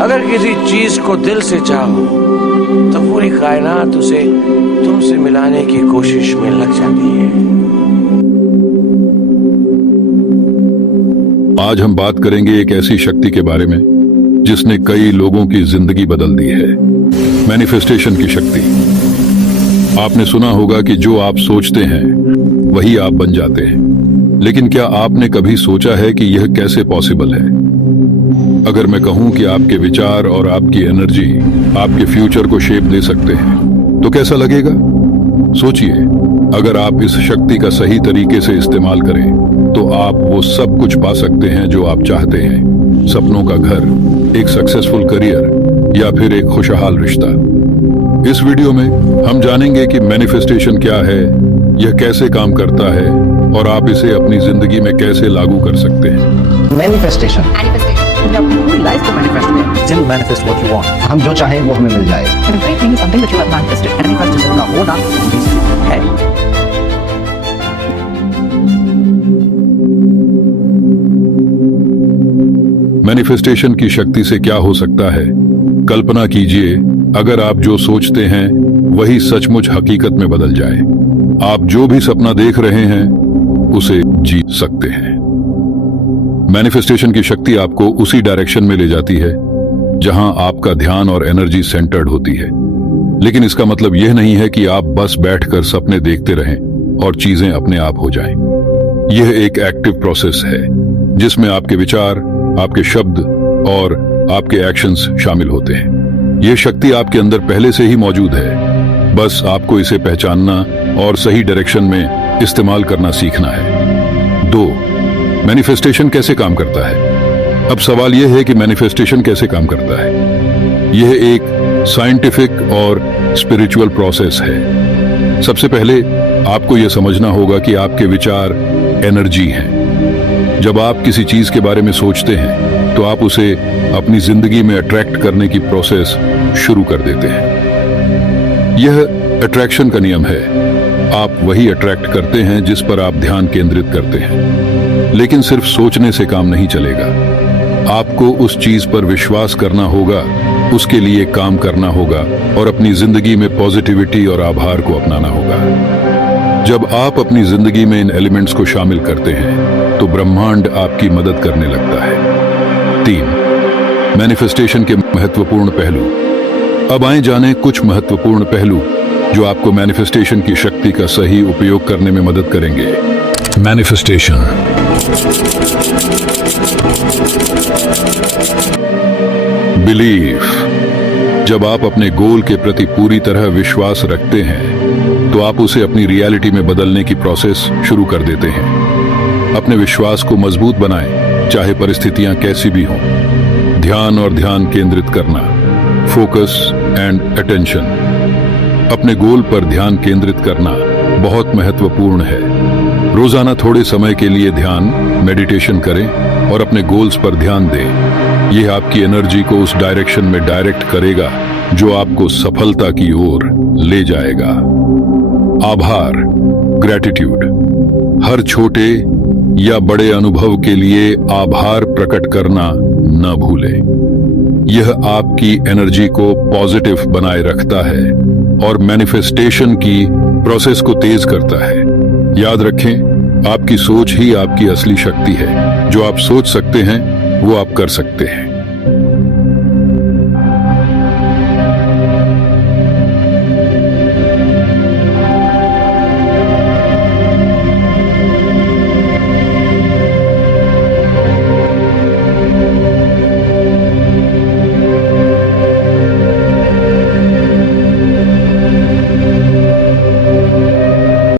अगर किसी चीज को दिल से चाहो तो पूरी कायनात उसे तुमसे मिलाने की कोशिश में लग जाती है। आज हम बात करेंगे एक ऐसी शक्ति के बारे में जिसने कई लोगों की जिंदगी बदल दी है। मैनिफेस्टेशन की शक्ति। आपने सुना होगा कि जो आप सोचते हैं वही आप बन जाते हैं, लेकिन क्या आपने कभी सोचा है कि यह कैसे पॉसिबल है? अगर मैं कहूं कि आपके विचार और आपकी एनर्जी आपके फ्यूचर को शेप दे सकते हैं तो कैसा लगेगा? सोचिए, अगर आप इस शक्ति का सही तरीके से इस्तेमाल करें तो आप वो सब कुछ पा सकते हैं जो आप चाहते हैं। सपनों का घर, एक सक्सेसफुल करियर या फिर एक खुशहाल रिश्ता। इस वीडियो में हम जानेंगे कि मैनिफेस्टेशन क्या है, यह कैसे काम करता है और आप इसे अपनी जिंदगी में कैसे लागू कर सकते हैं। मैनिफेस्टेशन अपनी पूरी लाइफ को मैनिफेस्ट करें। Still manifest what you want. हम जो चाहें वो हमें मिल जाए। Everything is something that you have manifested. Manifestation का होना है। मैनिफेस्टेशन की शक्ति से क्या हो सकता है? कल्पना कीजिए, अगर आप जो सोचते हैं वही सचमुच हकीकत में बदल जाए। आप जो भी सपना देख रहे हैं उसे जी सकते हैं। मैनिफेस्टेशन की शक्ति आपको उसी डायरेक्शन में ले जाती है जहां आपका ध्यान और एनर्जी सेंटर्ड होती है। लेकिन इसका मतलब यह नहीं है कि आप बस बैठकर सपने देखते रहें और चीजें अपने आप हो जाएं। यह एक एक्टिव प्रोसेस है जिसमें आपके विचार, आपके शब्द और आपके एक्शंस शामिल होते हैं। यह शक्ति आपके अंदर पहले से ही मौजूद है, बस आपको इसे पहचानना और सही डायरेक्शन में इस्तेमाल करना सीखना है। 2. मैनिफेस्टेशन कैसे काम करता है? अब सवाल यह है कि मैनिफेस्टेशन कैसे काम करता है। यह एक साइंटिफिक और स्पिरिचुअल प्रोसेस है। सबसे पहले आपको यह समझना होगा कि आपके विचार एनर्जी हैं। जब आप किसी चीज के बारे में सोचते हैं तो आप उसे अपनी जिंदगी में अट्रैक्ट करने की प्रोसेस शुरू कर देते हैं। यह अट्रैक्शन का नियम है। आप वही अट्रैक्ट करते हैं जिस पर आप ध्यान केंद्रित करते हैं। लेकिन सिर्फ सोचने से काम नहीं चलेगा। आपको उस चीज पर विश्वास करना होगा, उसके लिए काम करना होगा और अपनी जिंदगी में पॉजिटिविटी और आभार को अपनाना होगा। जब आप अपनी जिंदगी में इन एलिमेंट्स को शामिल करते हैं तो ब्रह्मांड आपकी मदद करने लगता है। 3. मैनिफेस्टेशन के महत्वपूर्ण पहलू। अब आए जानें कुछ महत्वपूर्ण पहलू जो आपको मैनिफेस्टेशन की शक्ति का सही उपयोग करने में मदद करेंगे। मैनिफेस्टेशन। बिलीफ। जब आप अपने गोल के प्रति पूरी तरह विश्वास रखते हैं तो आप उसे अपनी रियलिटी में बदलने की प्रोसेस शुरू कर देते हैं। अपने विश्वास को मजबूत बनाएं, चाहे परिस्थितियां कैसी भी हों। ध्यान और ध्यान केंद्रित करना, फोकस एंड अटेंशन। अपने गोल पर ध्यान केंद्रित करना बहुत महत्वपूर्ण है। रोजाना थोड़े समय के लिए ध्यान, मेडिटेशन करें और अपने गोल्स पर ध्यान दें। यह आपकी एनर्जी को उस डायरेक्शन में डायरेक्ट करेगा जो आपको सफलता की ओर ले जाएगा। आभार, ग्रैटिट्यूड। हर छोटे या बड़े अनुभव के लिए आभार प्रकट करना न भूलें। यह आपकी एनर्जी को पॉजिटिव बनाए रखता है और मैनिफेस्टेशन की प्रोसेस को तेज करता है। याद रखें, आपकी सोच ही आपकी असली शक्ति है। जो आप सोच सकते हैं वो आप कर सकते हैं।